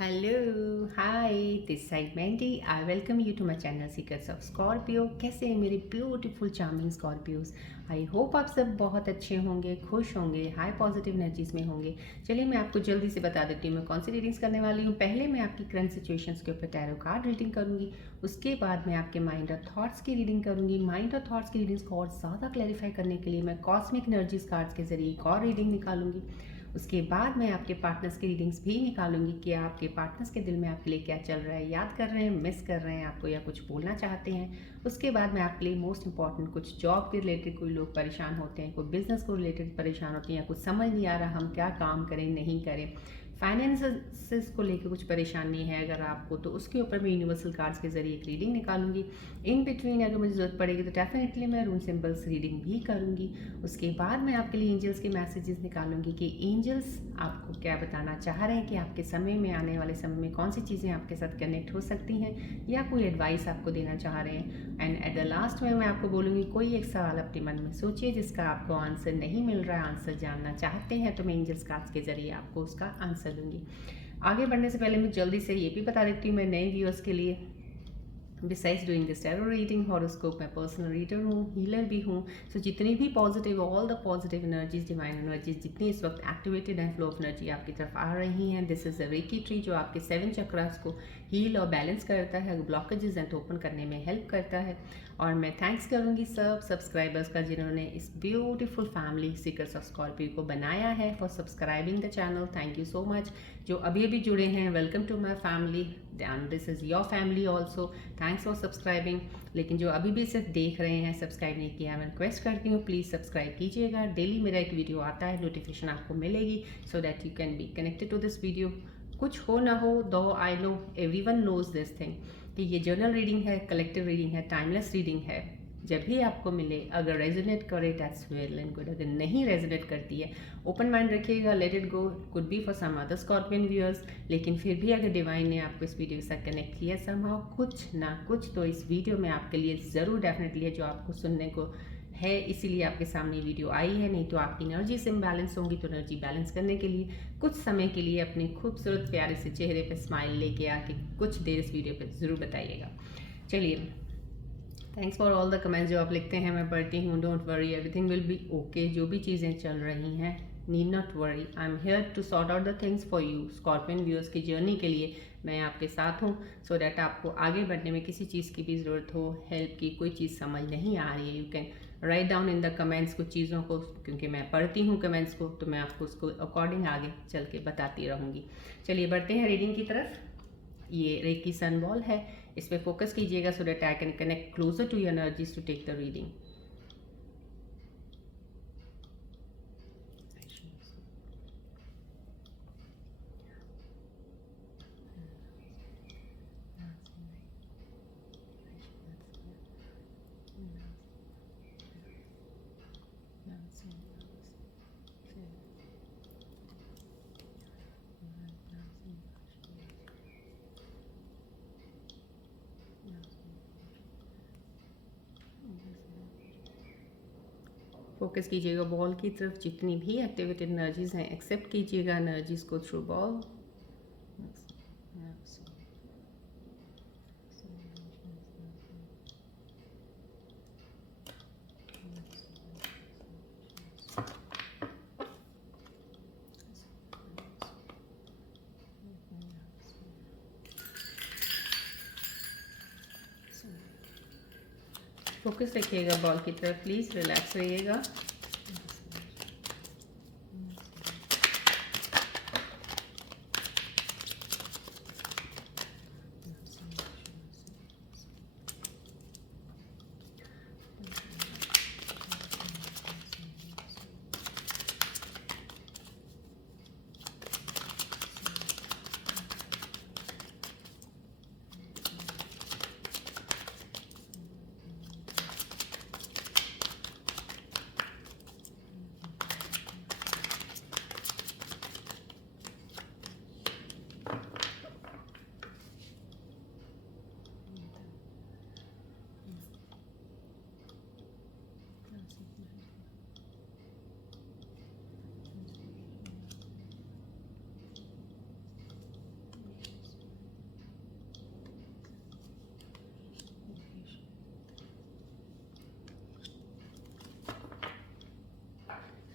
Hello hi, this side Mandy. I welcome you to my channel secrets of Scorpio. कैसे हैं मेरे beautiful charming Scorpios? I hope आप सब बहुत अच्छे होंगे, खुश होंगे, हाई पॉजिटिव एनर्जीज में होंगे। चलिए मैं आपको जल्दी से बता देती हूँ मैं कौन सी रीडिंग्स करने वाली हूँ। पहले मैं आपकी करंट सिचुएशंस के ऊपर टैरो कार्ड रीडिंग करूँगी। उसके बाद मैं आपके माइंड और थॉट्स की रीडिंग करूँगी। माइंड और थॉट्स की रीडिंग्स को और ज़्यादा क्लैरिफाई करने के लिए मैं कॉस्मिक एनर्जीज कार्ड्स के जरिए एक और रीडिंग निकालूंगी। उसके बाद मैं आपके पार्टनर्स की रीडिंग्स भी निकालूंगी कि आपके पार्टनर्स के दिल में आपके लिए क्या चल रहा है, याद कर रहे हैं, मिस कर रहे हैं आपको, या कुछ बोलना चाहते हैं। उसके बाद मैं आपके लिए मोस्ट इंपॉर्टेंट कुछ जॉब के रिलेटेड कोई लोग परेशान होते हैं, कोई बिजनेस को रिलेटेड परेशान होते हैं, या कुछ समझ नहीं आ रहा हम क्या काम करें नहीं करें, फाइनेंसेस को लेकर कुछ परेशानी है अगर आपको, तो उसके ऊपर मैं यूनिवर्सल कार्ड्स के जरिए एक रीडिंग निकालूंगी। इन बिटवीन अगर मुझे ज़रूरत पड़ेगी तो डेफिनेटली मैं रून सिंबल्स रीडिंग भी करूंगी। उसके बाद मैं आपके लिए एंजल्स के मैसेजेस निकालूंगी कि एंजल्स आपको क्या बताना चाह रहे हैं कि आपके समय में, आने वाले समय में कौन सी चीज़ें आपके साथ कनेक्ट हो सकती हैं, या कोई एडवाइस आपको देना चाह रहे हैं। एंड एट द लास्ट में मैं आपको बोलूँगी कोई एक सवाल अपने मन में सोचिए जिसका आपको आंसर नहीं मिल रहा है, आंसर जानना चाहते हैं, तो मैं एंजल्स कार्ड्स के जरिए आपको उसका आंसर दूंगी। आगे बढ़ने से पहले मैं जल्दी से ये भी बता देती हूँ मैं नए व्यूअर्स के लिए, besides doing this tarot reading horoscope, मैं पर्सनल रीडर हूँ, हीलर भी हूँ। सो जितनी भी positive, all the positive energies, divine energies जितनी इस वक्त एक्टिवेटेड हैं, फ्लो ऑफ एनर्जी आपकी तरफ आ रही हैं, this is a reiki tree जो आपके 7 चक्रास को हील और बैलेंस करता है, ब्लॉकेजेस हैं तो ओपन करने में हेल्प करता है। और मैं थैंक्स करूँगी सब सब्सक्राइबर्स का जिन्होंने इस beautiful family secrets of Scorpio को बनाया है, for subscribing the channel. Thank you so much. जो अभी अभी जुड़े हैं, welcome to my family and this is your family also. Thanks for subscribing. लेकिन जो अभी भी सिर्फ देख रहे हैं, सब्सक्राइब नहीं किया, मैं रिक्वेस्ट करती हूँ प्लीज़ सब्सक्राइब कीजिएगा। डेली मेरा एक वीडियो आता है, नोटिफिकेशन आपको मिलेगी, so that you can be connected to this video. कुछ हो ना हो, though I know everyone knows this thing कि ये जर्नल रीडिंग है, कलेक्टिव रीडिंग है, टाइमलेस रीडिंग है। जब भी आपको मिले, अगर रेजोनेट करे दैट्स वेल एंड गुड, अगर नहीं रेजोनेट करती है ओपन माइंड रखिएगा, let it go, could be for some other Scorpion viewers. लेकिन फिर भी अगर डिवाइन ने आपको इस वीडियो से कनेक्ट किया समहाउ कुछ ना कुछ, तो इस वीडियो में आपके लिए ज़रूर डेफिनेटली है जो आपको सुनने को है, इसीलिए आपके सामने वीडियो आई है। नहीं तो आपकी एनर्जी से इम्बैलेंस होंगी, तो एनर्जी बैलेंस करने के लिए कुछ समय के लिए अपने खूबसूरत प्यारे से चेहरे पे स्माइल लेके आके कुछ देर इस वीडियो पे ज़रूर बताइएगा। चलिए, thanks for all the comments जो आप लिखते हैं, मैं पढ़ती हूँ। Don't worry, everything will be okay. जो भी चीज़ें चल रही हैं, need not worry, I am here to sort out the things for you. Scorpion viewers की जर्नी के लिए मैं आपके साथ हूँ, सो डैट आपको आगे बढ़ने में किसी चीज़ की भी ज़रूरत हो, हेल्प की, कोई चीज़ समझ नहीं आ रही है, you can write down in the comments कुछ चीज़ों को, क्योंकि मैं पढ़ती हूँ कमेंट्स को, तो मैं आपको उसको अकॉर्डिंग आगे चल के बताती रहूँगी। चलिए बढ़ते हैं रीडिंग की तरफ। ये रेकी सन बॉल है, इस पर फोकस कीजिएगा so that I can connect closer to your energies to take the reading. Focus कीजिएगा बॉल की तरफ, जितनी भी एक्टिवेटेड एनर्जीज हैं एक्सेप्ट कीजिएगा एनर्जीज को थ्रू बॉल। फोकस रखिएगा बॉल की तरफ, प्लीज़ रिलैक्स रहिएगा।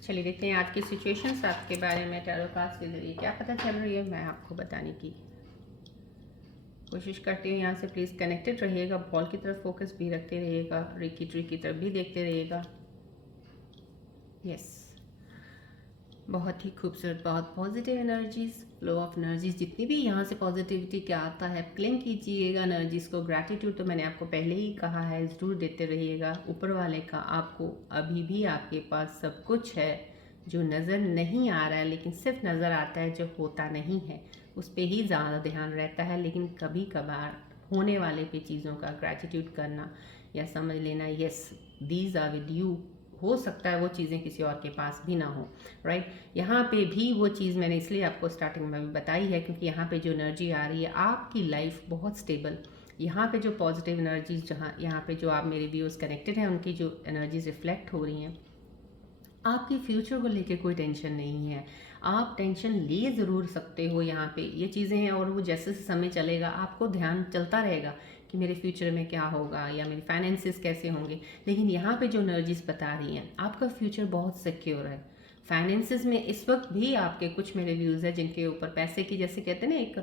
चलिए देखते हैं आज की सिचुएशंस आपके बारे में टैरो कार्ड्स के जरिए क्या पता चल रही है, मैं आपको बताने की कोशिश करती हूँ। यहाँ से प्लीज़ कनेक्टेड रहिएगा, बॉल की तरफ फोकस भी रखते रहिएगा, रिकी ट्री की तरफ भी देखते रहिएगा। यस, बहुत ही खूबसूरत, बहुत positive energies, flow of energies, जितनी भी यहाँ से पॉजिटिविटी क्या आता है क्लेम कीजिएगा एनर्जीज को। ग्रैटिट्यूड तो मैंने आपको पहले ही कहा है, ज़रूर देते रहिएगा। ऊपर वाले का आपको अभी भी आपके पास सब कुछ है जो नज़र नहीं आ रहा है, लेकिन सिर्फ नज़र आता है जो होता नहीं है, उस पर ही ज़्यादा ध्यान रहता है। लेकिन कभी कभार होने वाले पे चीज़ों का ग्रैटिट्यूड करना या समझ लेना, yes these are with you, हो सकता है वो चीज़ें किसी और के पास भी ना हो, राइट। यहाँ पे भी वो चीज़ मैंने इसलिए आपको स्टार्टिंग में भी बताई है क्योंकि यहाँ पे जो एनर्जी आ रही है, आपकी लाइफ बहुत स्टेबल, यहाँ पे जो पॉजिटिव एनर्जीज, जहाँ यहाँ पे जो आप मेरे व्यूअर्स कनेक्टेड हैं उनकी जो एनर्जीज रिफ्लेक्ट हो रही हैं, आपके फ्यूचर को लेके कोई टेंशन नहीं है। आप टेंशन ले ज़रूर सकते हो, यहाँ पे ये चीज़ें हैं, और वो जैसे जैसे समय चलेगा आपको ध्यान चलता रहेगा कि मेरे फ्यूचर में क्या होगा या मेरे फाइनेंसेस कैसे होंगे। लेकिन यहाँ पे जो एनर्जीज बता रही हैं, आपका फ्यूचर बहुत सिक्योर है। फाइनेंसेस में इस वक्त भी आपके कुछ मेरे व्यूज़ हैं जिनके ऊपर पैसे की, जैसे कहते हैं ना, एक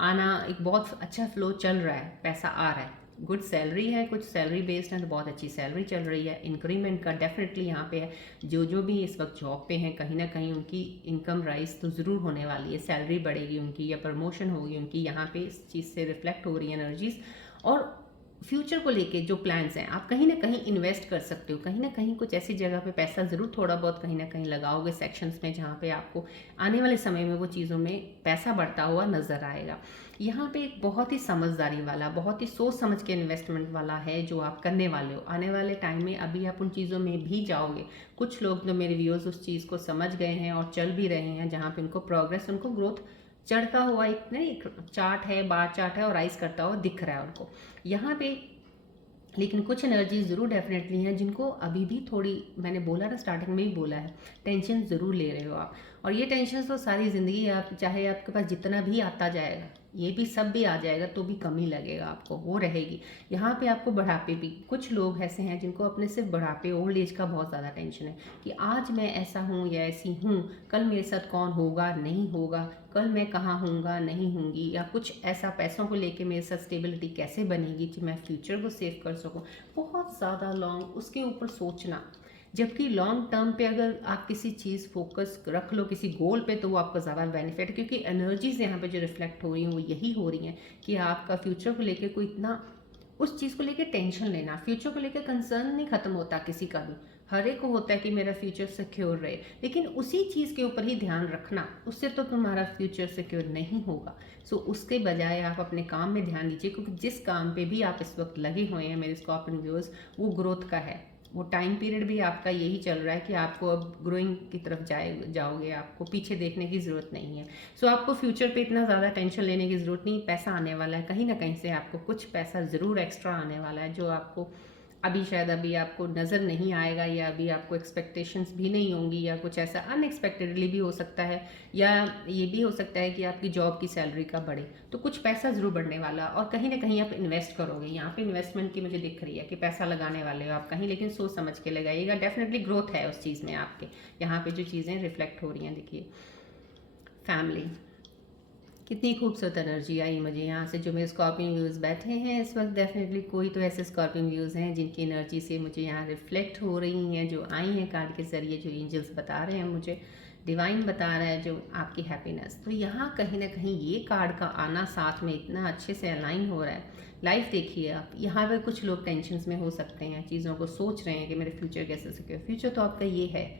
आना, एक बहुत अच्छा फ्लो चल रहा है, पैसा आ रहा है, गुड सैलरी है, कुछ सैलरी बेस्ड है तो बहुत अच्छी सैलरी चल रही है। इंक्रीमेंट का डेफिनेटली यहाँ पे है। जो भी इस वक्त जॉब पे हैं, कहीं ना कहीं उनकी इनकम राइज तो ज़रूर होने वाली है, सैलरी बढ़ेगी उनकी या प्रमोशन होगी उनकी, यहाँ पे इस चीज़ से रिफ्लेक्ट हो रही है एनर्जीज। और फ्यूचर को लेके जो प्लान्स हैं, आप कहीं ना कहीं इन्वेस्ट कर सकते हो, कहीं ना कहीं कुछ ऐसी जगह पे पैसा ज़रूर थोड़ा बहुत कहीं ना कहीं लगाओगे सेक्शंस में, जहाँ पे आपको आने वाले समय में वो चीज़ों में पैसा बढ़ता हुआ नज़र आएगा। यहाँ पे एक बहुत ही समझदारी वाला, बहुत ही सोच समझ के इन्वेस्टमेंट वाला है जो आप करने वाले हो। आने वाले टाइम में अभी आप उन चीज़ों में भी जाओगे। कुछ लोग जो मेरे व्यूअर्स उस चीज़ को समझ गए हैं और चल भी रहे हैं, जहाँ पे उनको प्रोग्रेस, उनको ग्रोथ चढ़ता हुआ एक चार्ट है, बार चार्ट है और राइज करता हुआ दिख रहा है उनको यहाँ पे। लेकिन कुछ एनर्जीज ज़रूर डेफिनेटली हैं जिनको अभी भी थोड़ी, मैंने बोला ना स्टार्टिंग में ही बोला है, टेंशन ज़रूर ले रहे हो आप। और ये टेंशन तो सारी ज़िंदगी आप, चाहे आपके पास जितना भी आता जाएगा, ये भी सब भी आ जाएगा तो भी कमी लगेगा आपको, वो रहेगी। यहाँ पे आपको बढ़ापे भी, कुछ लोग ऐसे हैं जिनको अपने सिर्फ बढ़ापे, ओल्ड एज का बहुत ज़्यादा टेंशन है कि आज मैं ऐसा हूँ या ऐसी हूँ, कल मेरे साथ कौन होगा नहीं होगा, कल मैं कहाँ हूँगा नहीं होंगी, या कुछ ऐसा पैसों को लेके मेरे साथ स्टेबिलिटी कैसे बनेगी कि मैं फ्यूचर को सेव कर सकूँ। बहुत ज़्यादा लॉन्ग उसके ऊपर सोचना, जबकि लॉन्ग टर्म पे अगर आप किसी चीज़ फोकस रख लो किसी गोल पे, तो वो आपको ज़्यादा बेनिफिट है। क्योंकि एनर्जीज यहाँ पे जो रिफ्लेक्ट हो रही हैं वो यही हो रही हैं कि आपका फ्यूचर को लेके कोई इतना उस चीज़ को लेके टेंशन लेना, फ्यूचर को लेके कंसर्न नहीं खत्म होता किसी का भी, हर एक को होता है कि मेरा फ्यूचर सिक्योर रहे, लेकिन उसी चीज़ के ऊपर ही ध्यान रखना, उससे तो तुम्हारा फ्यूचर सिक्योर नहीं होगा। सो उसके बजाय आप अपने काम में ध्यान दीजिए, क्योंकि जिस काम पे भी आप इस वक्त लगे हुए हैं मेरे स्कॉर्पियन व्यूअर्स, वो ग्रोथ का है। वो टाइम पीरियड भी आपका यही चल रहा है कि आपको अब ग्रोइंग की तरफ जाओगे, आपको पीछे देखने की ज़रूरत नहीं है। सो आपको फ्यूचर पे इतना ज़्यादा टेंशन लेने की ज़रूरत नहीं। पैसा आने वाला है, कहीं ना कहीं से आपको कुछ पैसा ज़रूर एक्स्ट्रा आने वाला है, जो आपको अभी शायद अभी आपको नज़र नहीं आएगा, या अभी आपको एक्सपेक्टेशंस भी नहीं होंगी, या कुछ ऐसा अनएक्सपेक्टेडली भी हो सकता है, या ये भी हो सकता है कि आपकी जॉब की सैलरी का बढ़े, तो कुछ पैसा ज़रूर बढ़ने वाला। और कहीं ना कहीं आप इन्वेस्ट करोगे, यहाँ पे इन्वेस्टमेंट की मुझे दिख रही है कि पैसा लगाने वाले हो आप कहीं, लेकिन सोच समझ के लगाइएगा। डेफिनेटली ग्रोथ है उस चीज़ में आपके, यहाँ पे जो चीज़ें रिफ्लेक्ट हो रही हैं। देखिए फैमिली, कितनी खूबसूरत एनर्जी आई मुझे यहाँ से। जो मेरे स्कॉर्पियन व्यूज़ बैठे हैं इस वक्त, डेफिनेटली कोई तो ऐसे स्कॉर्पियन व्यूज़ हैं जिनकी एनर्जी से मुझे यहाँ रिफ्लेक्ट हो रही हैं, जो आई हैं कार्ड के ज़रिए, जो एंजल्स बता रहे हैं मुझे, डिवाइन बता रहा है जो आपकी हैप्पीनेस। तो यहाँ कहीं ना कहीं ये कार्ड का आना साथ में इतना अच्छे से अलाइन हो रहा है। लाइफ देखिए आप, यहाँ पे कुछ लोग टेंशन में हो सकते हैं, चीज़ों को सोच रहे हैं कि मेरे फ्यूचर कैसे सिक्योर। फ्यूचर तो आपका ये है,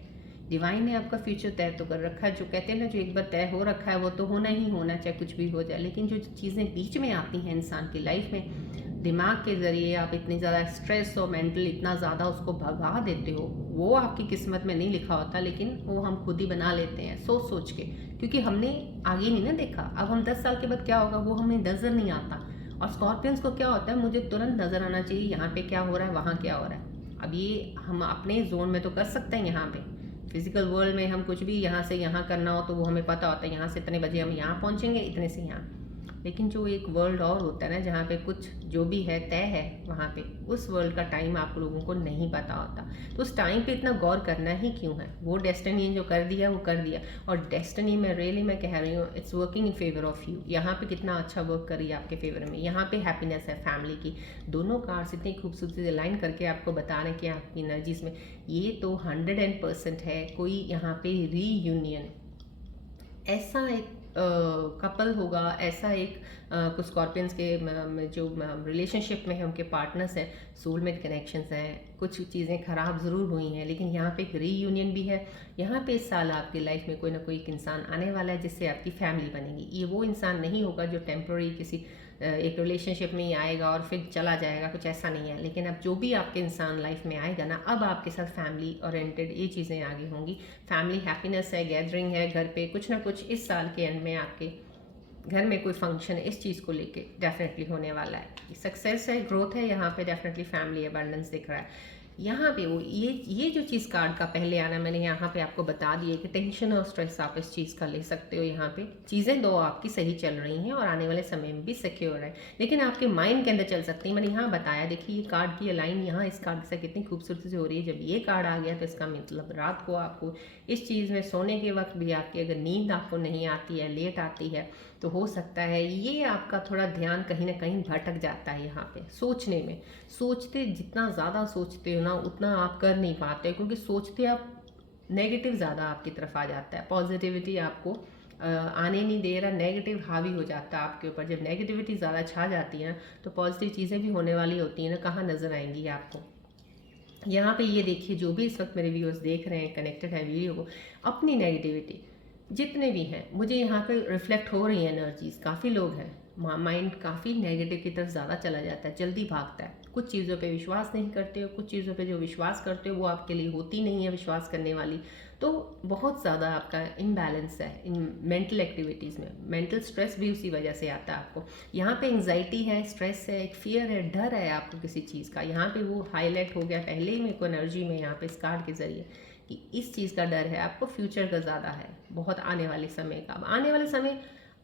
डिवाइन ने आपका फ्यूचर तय तो कर रखा है। जो कहते हैं ना, जो एक बार तय हो रखा है वो तो होना ही होना, चाहे कुछ भी हो जाए। लेकिन जो चीज़ें बीच में आती हैं इंसान की लाइफ में, दिमाग के ज़रिए आप इतनी ज़्यादा स्ट्रेस और मेंटल इतना ज़्यादा उसको भगा देते हो, वो आपकी किस्मत में नहीं लिखा होता, लेकिन वो हम खुद ही बना लेते हैं सोच सोच के, क्योंकि हमने आगे नहीं ना देखा। अब हम 10 साल के बाद क्या होगा वो हमें नज़र नहीं आता। और स्कॉर्पियंस को क्या होता है, मुझे तुरंत नज़र आना चाहिए यहाँ पे क्या हो रहा है, वहाँ क्या हो रहा है। अब ये हम अपने जोन में तो कर सकते हैं, यहाँ पे फिजिकल वर्ल्ड में हम कुछ भी यहाँ से यहाँ करना हो तो वो हमें पता होता है, यहाँ से इतने बजे हम यहाँ पहुँचेंगे, इतने से यहाँ। लेकिन जो एक वर्ल्ड और होता है ना, जहाँ पे कुछ जो भी है तय है, वहाँ पे उस वर्ल्ड का टाइम आप लोगों को नहीं पता होता। तो उस टाइम पे इतना गौर करना ही क्यों है? वो डेस्टिनी जो कर दिया वो कर दिया। और डेस्टिनी में रियली मैं कह रही हूँ, it's working in favour of you. यहाँ पे कितना अच्छा वर्क कर रही है आपके फेवर में। यहाँ पे हैप्पीनेस है फैमिली की। दोनों कार्ड्स इतनी खूबसूरती से लाइन करके आपको बता रहे हैं कि आपकी एनर्जीज में ये तो 100% है। कोई यहाँ पे रीयूनियन, ऐसा एक कपल होगा, ऐसा एक कुछ स्कॉर्पियंस के जो रिलेशनशिप में है, उनके पार्टनर्स हैं, सोलमेट कनेक्शंस हैं। कुछ चीज़ें ख़राब ज़रूर हुई हैं, लेकिन यहाँ पे एक रीयूनियन भी है। यहाँ पे इस साल आपकी लाइफ में कोई ना कोई एक इंसान आने वाला है जिससे आपकी फैमिली बनेगी। ये वो इंसान नहीं होगा जो टेम्प्रोरी किसी एक रिलेशनशिप में ही आएगा और फिर चला जाएगा, कुछ ऐसा नहीं है। लेकिन अब जो भी आपके इंसान लाइफ में आएगा ना, अब आपके साथ फैमिली ओरिएंटेड ये चीज़ें आगे होंगी। फैमिली हैप्पीनेस है, गैदरिंग है घर पे, कुछ ना कुछ इस साल के एंड में आपके घर में कोई फंक्शन है, इस चीज़ को लेके डेफिनेटली होने वाला है। सक्सेस है, ग्रोथ है, यहाँ पे डेफिनेटली फैमिली अबंडेंस दिख रहा है। यहाँ पे वो ये जो चीज़ कार्ड का पहले आना, मैंने यहाँ पे आपको बता दिया कि टेंशन और स्ट्रेस आप इस चीज़ का ले सकते हो। यहाँ पे चीज़ें दो आपकी सही चल रही हैं और आने वाले समय में भी सिक्योर है, लेकिन आपके माइंड के अंदर चल सकती है। मैंने यहाँ बताया, देखिए ये कार्ड की लाइन यहाँ इस कार्ड से कितनी खूबसूरती से हो रही है। जब ये कार्ड आ गया तो इसका मतलब रात को आपको इस चीज़ में सोने के वक्त भी आपकी अगर नींद आपको नहीं आती है, लेट आती है, तो हो सकता है ये आपका थोड़ा ध्यान कहीं ना कहीं भटक जाता है। यहाँ पे सोचने में, सोचते जितना ज़्यादा सोचते हो ना उतना आप कर नहीं पाते, क्योंकि सोचते आप नेगेटिव ज़्यादा आपकी तरफ आ जाता है। पॉजिटिविटी आपको आने नहीं दे रहा, नेगेटिव हावी हो जाता है आपके ऊपर। जब नेगेटिविटी ज़्यादा छा जाती है ना, तो पॉजिटिव चीज़ें भी होने वाली होती हैं ना, कहाँ नज़र आएंगी आपको। यहाँ पे ये देखिए, जो भी इस वक्त मेरे व्यूअर्स देख रहे हैं, कनेक्टेड है वीडियो को, अपनी नेगेटिविटी जितने भी हैं, मुझे यहाँ पे रिफ्लेक्ट हो रही है एनर्जीज। काफ़ी लोग हैं, माइंड काफ़ी नेगेटिव की तरफ ज़्यादा चला जाता है, जल्दी भागता है। कुछ चीज़ों पे विश्वास नहीं करते हो, कुछ चीज़ों पे जो विश्वास करते हो वो आपके लिए होती नहीं है विश्वास करने वाली। तो बहुत ज़्यादा आपका इम्बैलेंस है इन मेंटल एक्टिविटीज़ में। मेंटल स्ट्रेस भी उसी वजह से आता है आपको। यहाँ पे एंग्जाइटी है, स्ट्रेस है, एक फियर है, डर है आपको किसी चीज़ का। यहाँ पे वो हाईलाइट हो गया पहले ही मेरे को एनर्जी में, यहाँ पे इस कार्ड के ज़रिए, कि इस चीज़ का डर है आपको, फ्यूचर का ज़्यादा है, बहुत आने वाले समय का। अब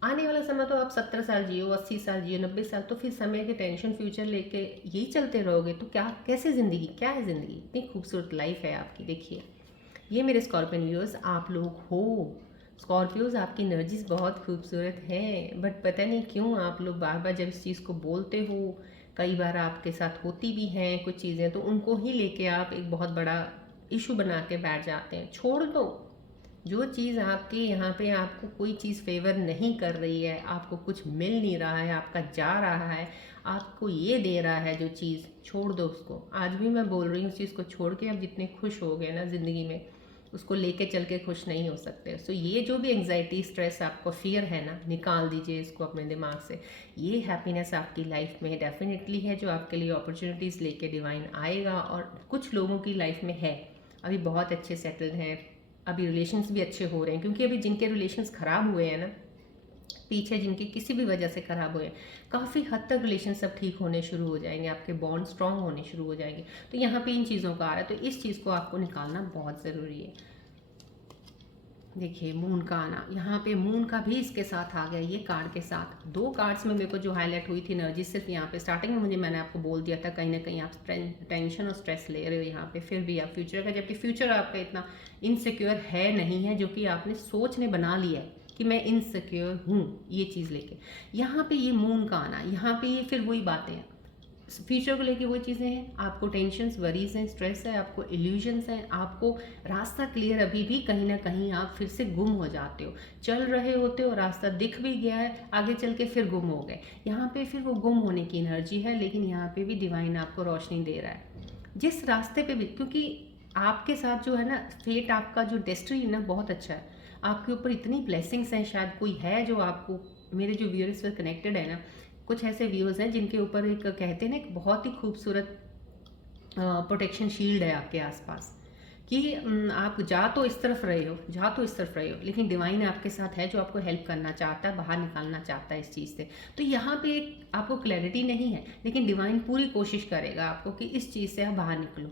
आने वाला समय तो आप 70 साल जियो, 80 साल जियो, 90 साल, तो फिर समय के टेंशन फ्यूचर लेके यही चलते रहोगे तो क्या, कैसे ज़िंदगी, क्या है ज़िंदगी? इतनी खूबसूरत लाइफ है आपकी। देखिए ये मेरे स्कॉर्पियन व्यूअर्स आप लोग हो, स्कॉर्पियोज आपकी एनर्जीज बहुत खूबसूरत हैं, बट पता नहीं क्यों आप लोग बार बार जब इस चीज़ को बोलते हो, कई बार आपके साथ होती भी हैं कुछ चीज़ें, तो उनको ही लेके आप एक बहुत बड़ा इशू बना के बैठ जाते हैं। छोड़ दो, जो चीज़ आपके यहाँ पे आपको कोई चीज़ फेवर नहीं कर रही है, आपको कुछ मिल नहीं रहा है, आपका जा रहा है, आपको ये दे रहा है जो चीज़, छोड़ दो उसको। आज भी मैं बोल रही हूँ, उस चीज़ को छोड़ के अब जितने खुश हो गए ना ज़िंदगी में, उसको लेके चल के खुश नहीं हो सकते। सो ये जो भी एंग्जाइटी, स्ट्रेस, आपको फियर है ना, निकाल दीजिए इसको अपने दिमाग से। ये हैप्पीनेस आपकी लाइफ में डेफिनेटली है, जो आपके लिए अपॉर्चुनिटीज़ लेके डिवाइन आएगा। और कुछ लोगों की लाइफ में है, अभी बहुत अच्छे सेटल्ड हैं, अभी रिलेशंस भी अच्छे हो रहे हैं, क्योंकि अभी जिनके रिलेशंस ख़राब हुए हैं ना पीछे, जिनके किसी भी वजह से ख़राब हुए, काफ़ी हद तक रिलेशन सब ठीक होने शुरू हो जाएंगे, आपके बॉन्ड स्ट्रांग होने शुरू हो जाएंगे। तो यहाँ पे इन चीज़ों का आ रहा है, तो इस चीज़ को आपको निकालना बहुत ज़रूरी है। देखिए मून का आना, यहाँ पे मून का भी इसके साथ आ गया, ये कार्ड के साथ। दो कार्ड्स में मेरे को जो हाईलाइट हुई थी एनर्जी, सिर्फ यहाँ पे स्टार्टिंग में मैंने आपको बोल दिया था कहीं ना कहीं आप टेंशन और स्ट्रेस ले रहे हो यहाँ पे, फिर भी आप फ्यूचर का, जबकि फ्यूचर आपका इतना इनसिक्योर है नहीं है, जो कि आपने सोच ने बना लिया है कि मैं इनसिक्योर हूँ ये चीज़ लेके। यहाँ पे ये मून का आना, यहाँ पे ये फिर वही बातें हैं, फ्यूचर को लेके वो चीज़ें हैं, आपको टेंशन्स, वरीज हैं, स्ट्रेस है, आपको इल्यूजन्स हैं, आपको रास्ता क्लियर अभी भी कहीं ना कहीं आप फिर से गुम हो जाते हो। चल रहे होते हो, रास्ता दिख भी गया है, आगे चल के फिर गुम हो गए। यहाँ पे फिर वो गुम होने की एनर्जी है, लेकिन यहाँ पे भी डिवाइन आपको रोशनी दे रहा है जिस रास्ते पे भी, क्योंकि आपके साथ जो है ना फेट, आपका जो डेस्टिनी है ना बहुत अच्छा है, आपके ऊपर इतनी ब्लेसिंग्स हैं। शायद कोई है जो आपको, मेरे जो व्यूअर्स से कनेक्टेड है ना, कुछ ऐसे व्यूअर्स हैं जिनके ऊपर एक कहते हैं ना एक बहुत ही खूबसूरत प्रोटेक्शन शील्ड है आपके आसपास, कि आप जा तो इस तरफ रहे हो, जा तो इस तरफ रहे हो, लेकिन डिवाइन आपके साथ है जो आपको हेल्प करना चाहता है, बाहर निकालना चाहता है इस चीज़ से। तो यहाँ पे एक आपको क्लैरिटी नहीं है, लेकिन डिवाइन पूरी कोशिश करेगा आपको कि इस चीज़ से आप बाहर निकलो।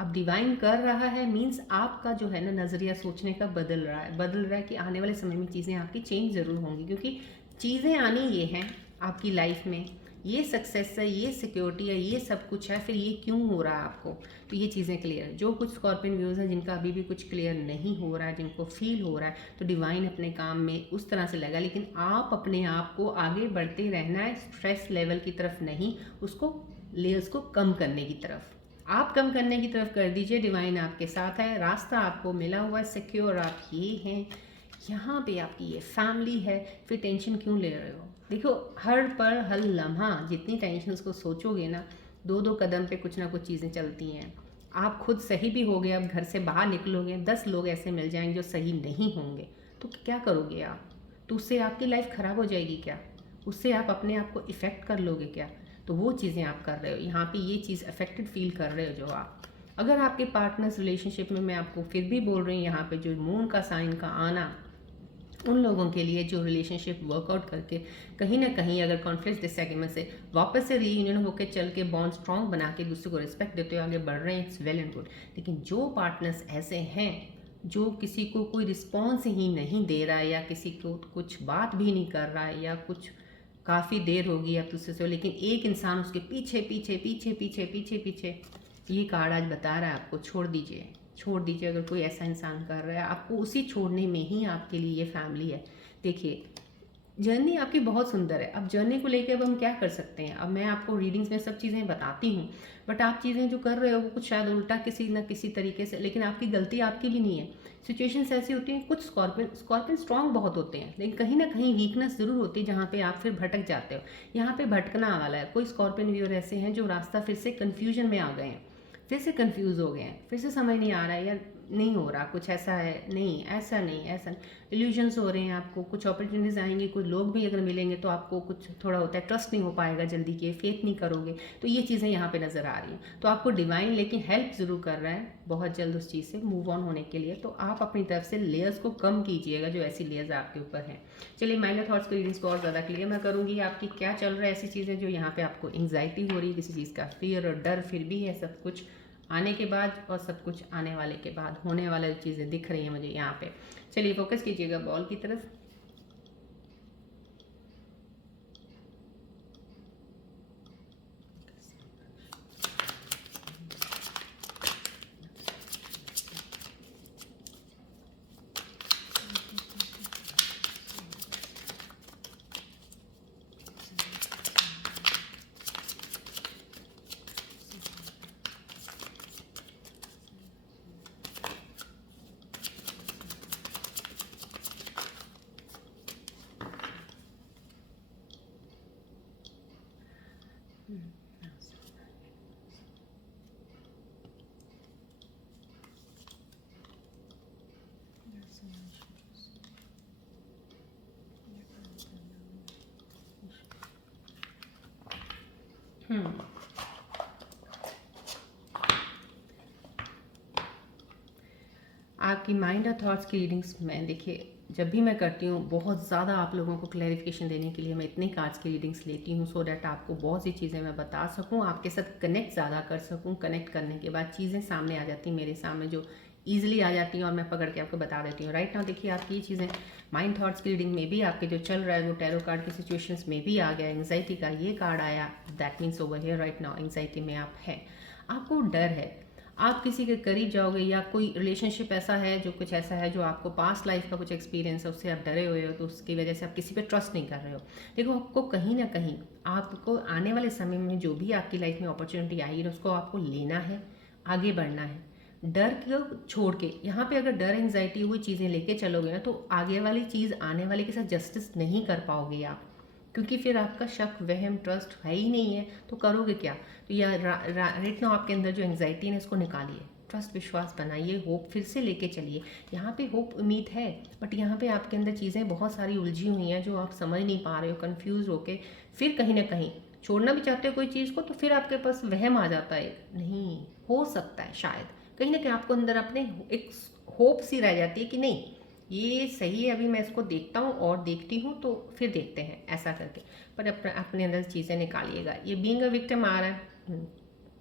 अब डिवाइन कर रहा है मीन्स आपका जो है ना नज़रिया सोचने का बदल रहा है कि आने वाले समय में चीज़ें आपकी चेंज ज़रूर होंगी, क्योंकि चीज़ें आनी ये हैं आपकी लाइफ में, ये सक्सेस है, ये सिक्योरिटी है, ये सब कुछ है, फिर ये क्यों हो रहा है आपको? तो ये चीज़ें क्लियर है। जो कुछ स्कॉर्पियन व्यूज़ हैं जिनका अभी भी कुछ क्लियर नहीं हो रहा है, जिनको फील हो रहा है, तो डिवाइन अपने काम में उस तरह से लगा, लेकिन आप अपने आप को आगे बढ़ते रहना है, स्ट्रेस लेवल की तरफ नहीं, उसको लेयर्स को कम करने की तरफ। आप कम करने की तरफ कर दीजिए, डिवाइन आपके साथ है, रास्ता आपको मिला हुआ है, सिक्योर आप ये हैं, यहाँ पे आपकी ये फैमिली है, फिर टेंशन क्यों ले रहे हो? देखो, हर पल हर लम्हा जितनी टेंशन को सोचोगे ना, दो दो कदम पे कुछ ना कुछ चीज़ें चलती हैं। आप खुद सही भी होगे, अब घर से बाहर निकलोगे, 10 लोग ऐसे मिल जाएंगे जो सही नहीं होंगे, तो क्या करोगे आप? तो उससे आपकी लाइफ ख़राब हो जाएगी क्या? उससे आप अपने आप को इफ़ेक्ट कर लोगे क्या? तो वो चीज़ें आप कर रहे हो, यहाँ पे ये चीज़ अफेक्टेड फील कर रहे हो जो आप। अगर आपके पार्टनर्स रिलेशनशिप में, मैं आपको फिर भी बोल रही हूँ, यहाँ पे जो मून का साइन का आना उन लोगों के लिए जो रिलेशनशिप वर्कआउट करके कहीं ना कहीं अगर कॉन्फ्लिक्ट डिसएग्रीमेंट से वापस से रीयूनियन होकर चल के बॉन्ड स्ट्रॉन्ग बना के दूसरे को रिस्पेक्ट देते हुए आगे बढ़ रहे हैं, इट्स वेल एंड गुड। लेकिन जो पार्टनर्स ऐसे हैं जो किसी को कोई रिस्पॉन्स ही नहीं दे रहा है, या किसी को कुछ बात भी नहीं कर रहा है, या कुछ काफ़ी देर होगी अब दूसरे से, लेकिन एक इंसान उसके पीछे पीछे पीछे पीछे पीछे पीछे, ये कार्ड आज बता रहा है आपको, छोड़ दीजिए, छोड़ दीजिए। अगर कोई ऐसा इंसान कर रहा है, आपको उसी छोड़ने में ही आपके लिए ये फैमिली है। देखिए, जर्नी आपकी बहुत सुंदर है। अब जर्नी को लेकर अब हम क्या कर सकते हैं? अब मैं आपको रीडिंग्स में सब चीज़ें बताती हूँ, बट आप चीज़ें जो कर रहे हो वो कुछ शायद उल्टा किसी न किसी तरीके से, लेकिन आपकी गलती आपकी भी नहीं है। सिचुएशंस ऐसी होती हैं, कुछ स्कॉर्पियन स्ट्रांग बहुत होते हैं, लेकिन कहीं ना कहीं वीकनेस जरूर होती है जहाँ पे आप फिर भटक जाते हो। यहाँ पे भटकना वाला है। कोई स्कॉर्पियन व्यूअर ऐसे हैं जो रास्ता फिर से कन्फ्यूजन में आ गए हैं, फिर से कंफ्यूज हो गए हैं, फिर से समझ नहीं आ रहा है, यार नहीं हो रहा, कुछ ऐसा है, नहीं ऐसा नहीं, ऐसा नहीं, इल्यूजन्स हो रहे हैं आपको, कुछ अपॉर्चुनिटीज आएंगी, कुछ लोग भी अगर मिलेंगे तो आपको कुछ थोड़ा होता है, ट्रस्ट नहीं हो पाएगा जल्दी के, फेथ नहीं करोगे, तो ये चीज़ें यहाँ पे नज़र आ रही हैं। तो आपको डिवाइन लेकिन हेल्प ज़रूर कर रहा है बहुत जल्द उस चीज़ से मूव ऑन होने के लिए। तो आप अपनी तरफ से लेयर्स को कम कीजिएगा जो ऐसी लेयर्स आपके ऊपर हैं। चलिए, माइनर थॉट्स की रीडिंग्स को और ज़्यादा क्लियर मैं करूँगी, आपकी क्या चल रहा है, ऐसी चीज़ें जो यहाँ पे आपको एंग्जाइटी हो रही है, किसी चीज़ का फियर और डर फिर भी है, सब कुछ आने के बाद और सब कुछ आने वाले के बाद होने वाली चीज़ें दिख रही हैं मुझे यहाँ पे। चलिए, फोकस कीजिएगा बॉल की तरफ। आपकी माइंड और थॉट्स की रीडिंग्स में देखिए, जब भी मैं करती हूँ बहुत ज़्यादा आप लोगों को क्लैरिफिकेशन देने के लिए मैं इतने कार्ड्स की रीडिंग्स लेती हूँ, सो डैट आपको बहुत सी चीज़ें मैं बता सकूँ, आपके साथ कनेक्ट ज़्यादा कर सकूँ। कनेक्ट करने के बाद चीज़ें सामने आ जाती हैं मेरे सामने, जो ईजिली आ जाती हैं और मैं पकड़ के आपको बता देती हूँ। राइट नाउ देखिए, आपकी ये चीज़ें माइंड थॉट्स की रीडिंग में भी आपके जो चल रहा है वो टैरो कार्ड की सिचुएशंस में भी आ गया। एंग्जाइटी का ये कार्ड आया, that means over here right now anxiety में आप हैं, आपको डर है, आप किसी के करीब जाओगे, या कोई रिलेशनशिप ऐसा है जो कुछ ऐसा है जो आपको पास्ट लाइफ का कुछ एक्सपीरियंस है, उससे आप डरे हुए हो, तो उसकी वजह से आप किसी पे ट्रस्ट नहीं कर रहे हो। देखो, आपको कहीं ना कहीं आपको आने वाले समय में जो भी आपकी लाइफ में अपॉर्चुनिटी आई है उसको आपको लेना है, आगे बढ़ना है, डर को छोड़ के। यहाँ पे अगर डर एंग्जाइटी हुई चीज़ें लेके चलोगे ना, तो आगे वाली चीज़ आने वाले के साथ जस्टिस नहीं कर पाओगे आप, क्योंकि फिर आपका शक वहम ट्रस्ट है ही नहीं है, तो करोगे क्या? तो या राइट नाउ आपके अंदर जो एंग्जाइटी है इसको निकालिए, ट्रस्ट विश्वास बनाइए, होप फिर से लेके चलिए। यहाँ पे होप उम्मीद है, बट यहाँ पे आपके अंदर चीज़ें बहुत सारी उलझी हुई हैं जो आप समझ नहीं पा रहे हो, कन्फ्यूज होके फिर कहीं ना कहीं छोड़ना भी चाहते हो कोई चीज़ को, तो फिर आपके पास वहम आ जाता है, नहीं हो सकता है शायद, कहीं ना कहीं आपको अंदर अपने एक होप सी रह जाती है कि नहीं ये सही है, अभी मैं इसको देखता हूँ और देखती हूँ तो फिर देखते हैं ऐसा करके। पर अपने अंदर चीज़ें निकालिएगा। ये बीइंग अ विक्टिम आ रहा है।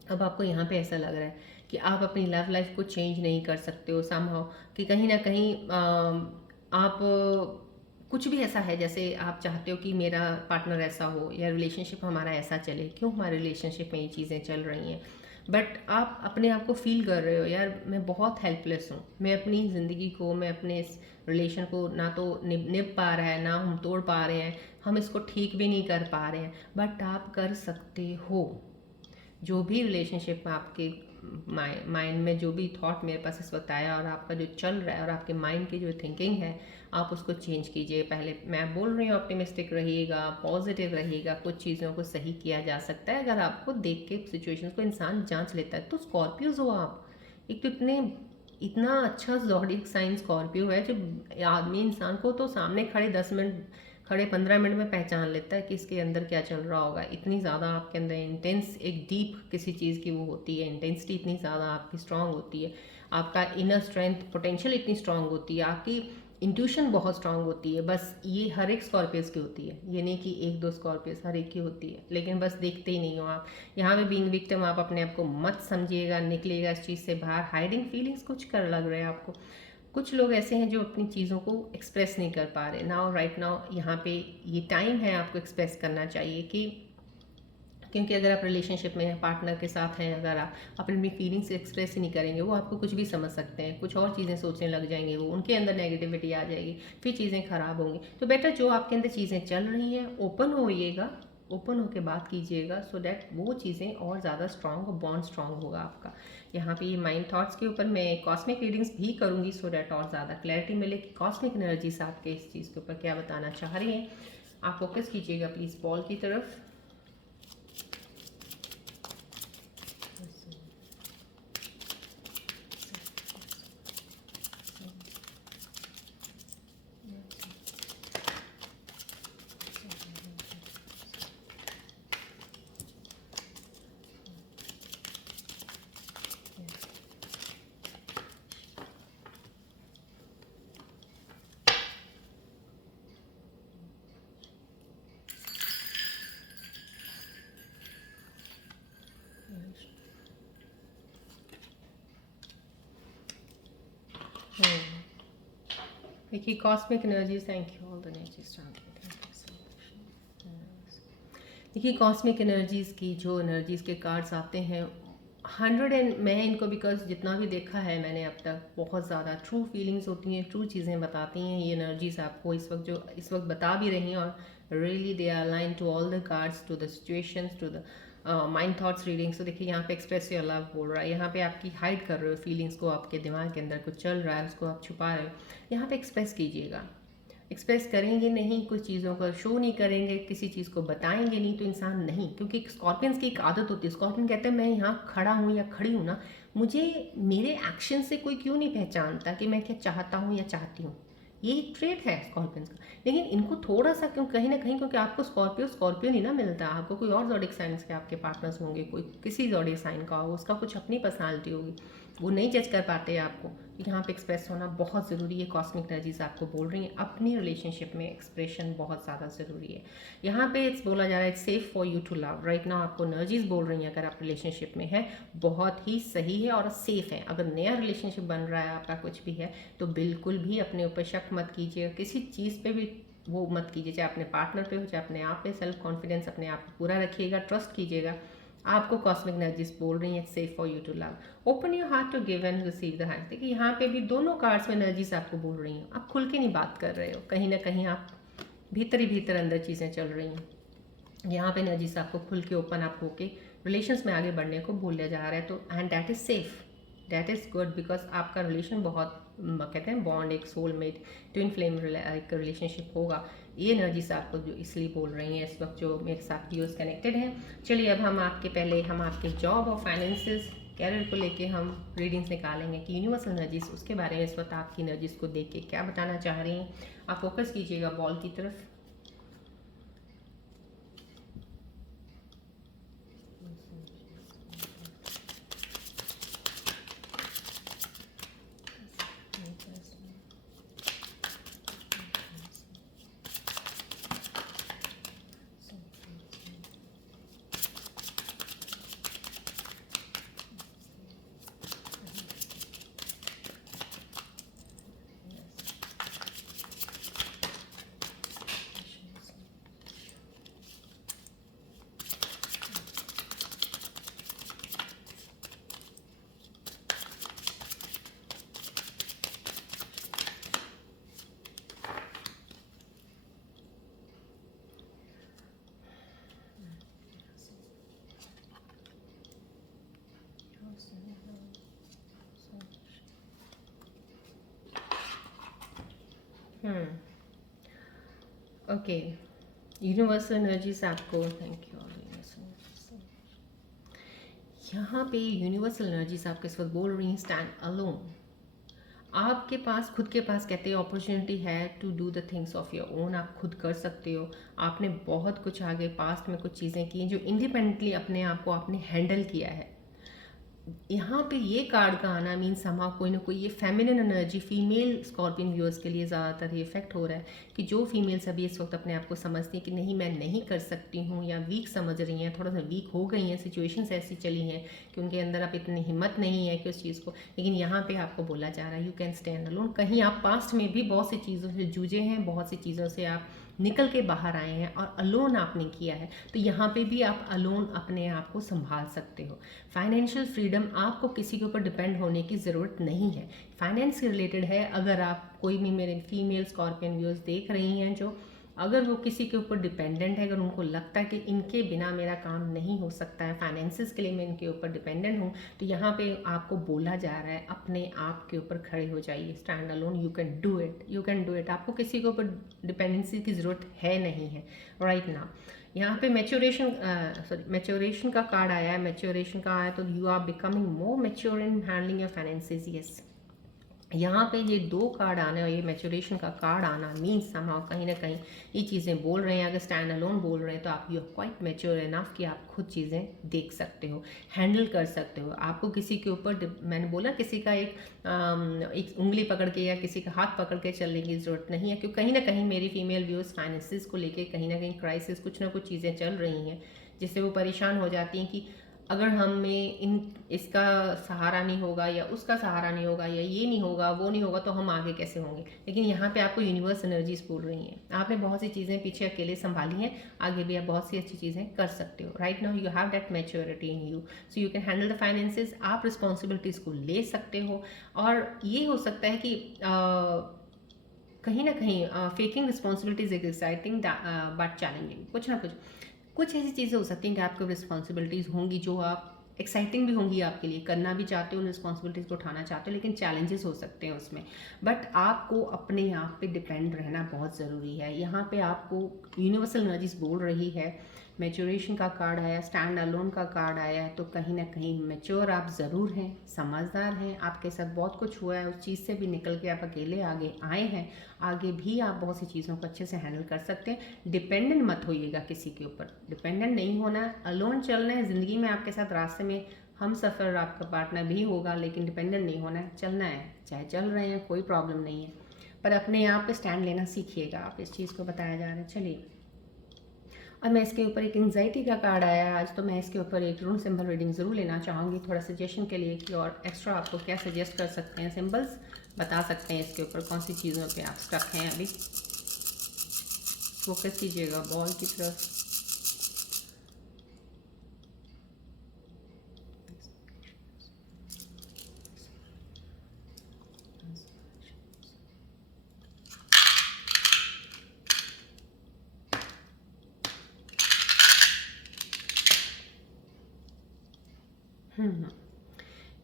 अब आपको यहाँ पे ऐसा लग रहा है कि आप अपनी लव लाइफ को चेंज नहीं कर सकते हो समहाउ, कि कहीं ना कहीं आप कुछ भी ऐसा है, जैसे आप चाहते हो कि मेरा पार्टनर ऐसा हो या रिलेशनशिप हमारा ऐसा चले, क्यों हमारे रिलेशनशिप में ये चीज़ें चल रही हैं, बट आप अपने आप को फील कर रहे हो यार मैं बहुत हेल्पलेस हूँ, मैं अपनी ज़िंदगी को, मैं अपने इस रिलेशन को ना तो निभ पा रहा है, ना हम तोड़ पा रहे हैं, हम इसको ठीक भी नहीं कर पा रहे हैं, बट आप कर सकते हो। जो भी रिलेशनशिप में आपके माइंड में जो भी थॉट मेरे पास इस वक्त आया और आपका जो चल रहा है और आपके माइंड की जो थिंकिंग है, आप उसको चेंज कीजिए। पहले मैं बोल रही हूँ ऑप्टिमिस्टिक रहिएगा, पॉजिटिव रहिएगा, कुछ चीज़ों को सही किया जा सकता है अगर आपको देख के सिचुएशंस को इंसान जांच लेता है। तो स्कॉर्पियोज हो आप, एक तो इतना अच्छा ज़ोडिएक साइन स्कॉर्पियो है जो आदमी इंसान को तो सामने खड़े 10 मिनट, खड़े 15 मिनट में पहचान लेता है कि इसके अंदर क्या चल रहा होगा। इतनी ज़्यादा आपके अंदर इंटेंस, एक डीप किसी चीज़ की वो होती है, इंटेंसिटी इतनी ज़्यादा आपकी स्ट्रांग होती है, आपका इनर स्ट्रेंथ पोटेंशियल इतनी स्ट्रांग होती है, आपकी इंट्यूशन बहुत स्ट्रांग होती है। बस ये हर एक स्कॉर्पियस की होती है, ये नहीं कि एक दो स्कॉर्पियस, हर एक की होती है, लेकिन बस देखते ही नहीं हो आप। यहाँ पे बीइंग विक्टिम आप अपने आप को मत समझिएगा, निकलिएगा इस चीज़ से बाहर। हाइडिंग फीलिंग्स कुछ कर लग रहे हैं आपको। कुछ लोग ऐसे हैं जो अपनी चीज़ों को एक्सप्रेस नहीं कर पा रहे। नाउ राइट नाउ यहाँ पे ये टाइम है आपको एक्सप्रेस करना चाहिए कि, क्योंकि अगर आप रिलेशनशिप में हैं, पार्टनर के साथ हैं, अगर आप अपनी फीलिंग्स एक्सप्रेस ही नहीं करेंगे, वो आपको कुछ भी समझ सकते हैं, कुछ और चीज़ें सोचने लग जाएंगे, वो उनके अंदर नेगेटिविटी आ जाएगी, फिर चीज़ें खराब होंगी। तो बेटर जो आपके अंदर चीज़ें चल रही हैं ओपन होइएगा, ओपन होकर बात कीजिएगा, सो डैट वो चीज़ें और ज़्यादा स्ट्रांग और बॉन्ड स्ट्रांग होगा आपका। यहाँ पे ये माइंड थॉट्स के ऊपर मैं कॉस्मिक रीडिंग्स भी करूँगी, सो डैट और ज़्यादा क्लैरिटी मिले कि कॉस्मिक एनर्जीज आपके इस चीज़ के ऊपर क्या बताना चाह रही हैं। आप फोकस कीजिएगा प्लीज़ बॉल की तरफ। देखिए cosmic energies, thank you all the energies. देखिए कॉस्मिक एनर्जीज़ की जो एनर्जीज़ के कार्ड्स आते हैं 100 एंड मैं इनको बिकॉज जितना भी देखा है मैंने अब तक, बहुत ज़्यादा ट्रू फीलिंग्स होती हैं, ट्रू चीज़ें बताती हैं ये एनर्जीज़ आपको इस वक्त, जो इस वक्त बता भी रही हैं, और really they are align to all the cards, to the situations, to the mind thoughts readings. तो देखिए यहाँ पे एक्सप्रेस योर लव बोल रहा है, यहाँ पे आपकी हाइड कर रहे हो फीलिंग्स को, आपके दिमाग के अंदर कुछ चल रहा है उसको आप छुपा रहे हो, यहाँ पे एक्सप्रेस कीजिएगा। एक्सप्रेस करेंगे नहीं, कुछ चीज़ों का शो नहीं करेंगे, किसी चीज़ को बताएंगे नहीं, तो इंसान नहीं, क्योंकि स्कॉर्पियंस की एक आदत होती है, स्कॉर्पियन कहते हैं मैं यहाँ खड़ा हूँ या खड़ी हूँ ना, मुझे मेरे एक्शन से कोई क्यों नहीं पहचानता कि मैं क्या चाहता हूँ या चाहती हूँ। ये एक ट्रेट है स्कॉर्पियंस का, लेकिन इनको थोड़ा सा क्यों, कहीं ना कहीं, क्योंकि आपको स्कॉर्पियो स्कॉर्पियो नहीं ना मिलता, आपको कोई और ज़ोडिएक साइंस के आपके पार्टनर्स होंगे, कोई किसी ज़ोडिएक साइन का हो, उसका कुछ अपनी पर्सनालिटी होगी, वो नहीं जज कर पाते आपको। यहाँ पे एक्सप्रेस होना बहुत ज़रूरी है, कॉस्मिक एनर्जीज आपको बोल रही हैं अपनी रिलेशनशिप में एक्सप्रेशन बहुत ज़्यादा ज़रूरी है। यहाँ पे इट्स बोला जा रहा है it's safe for you to love right now, आपको एनर्जीज बोल रही हैं अगर आप रिलेशनशिप में हैं बहुत ही सही है और सेफ है। अगर नया रिलेशनशिप बन रहा है आपका, कुछ भी है, तो बिल्कुल भी अपने ऊपर शक मत कीजिए, किसी चीज़ पे भी वो मत कीजिए, चाहे अपने पार्टनर पे हो चाहे अपने आप पे, सेल्फ कॉन्फिडेंस अपने आप पे पूरा रखिएगा, ट्रस्ट कीजिएगा। आपको कॉस्मिक एनर्जीज बोल रही हैं safe for you to love, open your heart to give and receive the highest. देखिए यहाँ पे भी दोनों कार्ड्स में एनर्जीज आपको बोल रही हैं, आप खुल के नहीं बात कर रहे हो, कहीं ना कहीं आप भीतर ही भीतर अंदर चीज़ें चल रही हैं। यहाँ पे एनर्जीज आपको खुल के ओपन अप होके रिलेशंस में आगे बढ़ने को बोला जा रहा है, तो and that is safe, that is good, because आपका रिलेशन बहुत कहते हैं बॉन्ड, एक सोलमेट ट्विन फ्लेम एक रिलेशनशिप होगा। ये एनर्जीज आपको जो इसलिए बोल रही हैं इस वक्त जो मेरे साथ व्यूअर्स कनेक्टेड हैं। चलिए अब हम आपके जॉब और फाइनेंसेस, कैरियर को लेके हम रीडिंग्स निकालेंगे कि यूनिवर्सल एनर्जीज उसके बारे में इस वक्त आपकी एनर्जीज को देख के क्या बताना चाह रही हैं। आप फोकस कीजिएगा बॉल की तरफ। ओके, यूनिवर्सल एनर्जीज आपको, थैंक यू यूनिवर्सल एनर्जीज। यहाँ पे यूनिवर्सल एनर्जीज आपके इस वक्त बोल रही हैं स्टैंड अलोन। आपके पास खुद के पास कहते हैं अपॉर्चुनिटी है to do the things of your own. आप खुद कर सकते हो। आपने बहुत कुछ आगे पास्ट में कुछ चीज़ें की जो इंडिपेंडेंटली अपने आप को आपने हैंडल किया है। यहाँ पे ये कार्ड का आना मीन समा कोई ना कोई ये feminine energy female scorpion viewers के लिए ज़्यादातर ये इफेक्ट हो रहा है कि जो फीमेल्स अभी इस वक्त अपने आप को समझती हैं कि नहीं मैं नहीं कर सकती हूँ या वीक समझ रही हैं, थोड़ा सा वीक हो गई हैं, सिचुएशंस ऐसी चली हैं कि उनके अंदर अब इतनी हिम्मत नहीं है कि उस चीज़ को, लेकिन यहाँ पे आपको बोला जा रहा है यू कैन स्टैंड अलोन। कहीं आप पास्ट में भी बहुत सी चीज़ों से जूझे हैं, बहुत सी चीज़ों से आप निकल के बाहर आए हैं और अलोन आपने किया है, तो यहाँ पे भी आप अलोन अपने आप को संभाल सकते हो। फाइनेंशियल फ्रीडम, आपको किसी के ऊपर डिपेंड होने की ज़रूरत नहीं है। फाइनेंस से रिलेटेड है, अगर आप कोई भी मेरे फीमेल स्कॉर्पियन व्यूअर्स देख रही हैं जो अगर वो किसी के ऊपर डिपेंडेंट है, अगर उनको लगता है कि इनके बिना मेरा काम नहीं हो सकता है, फाइनेंसिस के लिए मैं इनके ऊपर डिपेंडेंट हूँ, तो यहाँ पे आपको बोला जा रहा है अपने आप के ऊपर खड़े हो जाइए, stand alone, you can do it, you can do it. आपको किसी के ऊपर डिपेंडेंसी की ज़रूरत है नहीं है राइट नाउ। यहाँ पे मैच्योरेशन का कार्ड आया है, मैच्योरेशन का आया तो you are becoming more mature in handling your finances. Yes, यहाँ पे ये दो कार्ड आने और ये मैच्योरेशन का कार्ड आना मीन्स समहाउ कहीं ना कहीं ये चीज़ें बोल रहे हैं, अगर स्टैंड अलोन बोल रहे हैं तो आप you are quite mature enough कि आप खुद चीज़ें देख सकते हो, हैंडल कर सकते हो। आपको किसी के ऊपर, मैंने बोला किसी का एक उंगली पकड़ के या किसी का हाथ पकड़ के चलने की ज़रूरत नहीं है, क्योंकि कहीं ना कहीं मेरी फीमेल व्यूअर्स फाइनेंसिस को लेके कहीं ना कहीं क्राइसिस, कुछ ना कुछ चीज़ें चल रही हैं जिससे वो परेशान हो जाती हैं कि अगर हमें इसका सहारा नहीं होगा या उसका सहारा नहीं होगा या ये नहीं होगा वो नहीं होगा तो हम आगे कैसे होंगे। लेकिन यहाँ पे आपको यूनिवर्स एनर्जीज बोल रही हैं, आपने बहुत सी चीज़ें पीछे अकेले संभाली हैं, आगे भी आप बहुत सी अच्छी चीज़ें कर सकते हो। Right now you have that maturity in you, so you can handle the finances. आप रिस्पॉन्सिबिलिटीज़ को ले सकते हो और ये हो सकता है कि कहीं ना कहीं faking responsibilities is exciting but challenging. कुछ ऐसी चीज़ें हो सकती हैं कि आपको रिस्पॉन्सिबिलिटीज़ होंगी जो आप एक्साइटिंग भी होंगी आपके लिए, करना भी चाहते हो, उन रिस्पॉन्सिबिलिटीज़ को उठाना चाहते हो, लेकिन चैलेंजेस हो सकते हैं उसमें। बट आपको अपने आप पे डिपेंड रहना बहुत ज़रूरी है। यहाँ पे आपको यूनिवर्सल एनर्जीज बोल रही है, मैच्योरेशन का कार्ड आया, स्टैंड अलोन का कार्ड आया है, तो कहीं ना कहीं मैच्योर आप ज़रूर हैं, समझदार हैं, आपके साथ बहुत कुछ हुआ है, उस चीज़ से भी निकल के आप अकेले आगे आए हैं, आगे भी आप बहुत सी चीज़ों को अच्छे से हैंडल कर सकते हैं। डिपेंडेंट मत होइएगा किसी के ऊपर, डिपेंडेंट नहीं होना है, अलोन चलना है ज़िंदगी में। आपके साथ रास्ते में हम सफ़र आपका पार्टनर भी होगा, लेकिन डिपेंडेंट नहीं होना है, चलना है, चाहे चल रहे हैं कोई प्रॉब्लम नहीं है, पर अपने आप पे स्टैंड लेना सीखिएगा आप, इस चीज़ को बताया जा रहा है। चलिए, और मैं इसके ऊपर एक एंग्जाइटी का कार्ड आया है आज, तो मैं इसके ऊपर एक रून सिंबल रीडिंग ज़रूर लेना चाहूँगी थोड़ा सजेशन के लिए कि और एक्स्ट्रा आपको क्या सजेस्ट कर सकते हैं, सिंबल्स बता सकते हैं इसके ऊपर कौन सी चीज़ों पे आप स्टक हैं अभी। फोकस कीजिएगा बॉल की तरफ।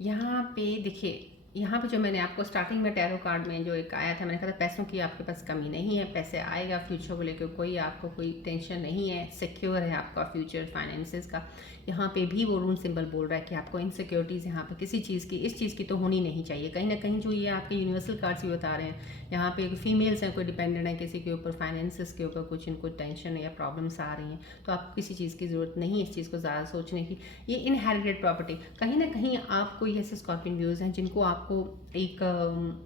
यहाँ पे देखिए, यहाँ पे जो मैंने आपको स्टार्टिंग में टैरो कार्ड में जो एक आया था, मैंने कहा था पैसों की आपके पास कमी नहीं है, पैसे आएगा, फ्यूचर को लेकर कोई आपको कोई टेंशन नहीं है, सिक्योर है आपका फ्यूचर फाइनेंसेस का। यहाँ पे भी वो रून सिंबल बोल रहा है कि आपको इनसिक्योरिटीज़ यहाँ पे किसी चीज़ की, इस चीज़ की तो होनी नहीं चाहिए। कहीं ना कहीं जो ये आपके यूनिवर्सल कार्ड्स भी बता रहे हैं, यहाँ पे फीमेल्स हैं, कोई डिपेंडेंट है किसी के ऊपर, फाइनेंसेस के ऊपर कुछ इनको टेंशन या प्रॉब्लम्स आ रही हैं, तो आपको किसी चीज़ की ज़रूरत नहीं है इस चीज़ को ज़्यादा सोचने की। ये इनहेरिटेड प्रॉपर्टी, कहीं ना कहीं आप कोई ऐसे स्कॉर्पियन व्यूज़ हैं जिनको आपको एक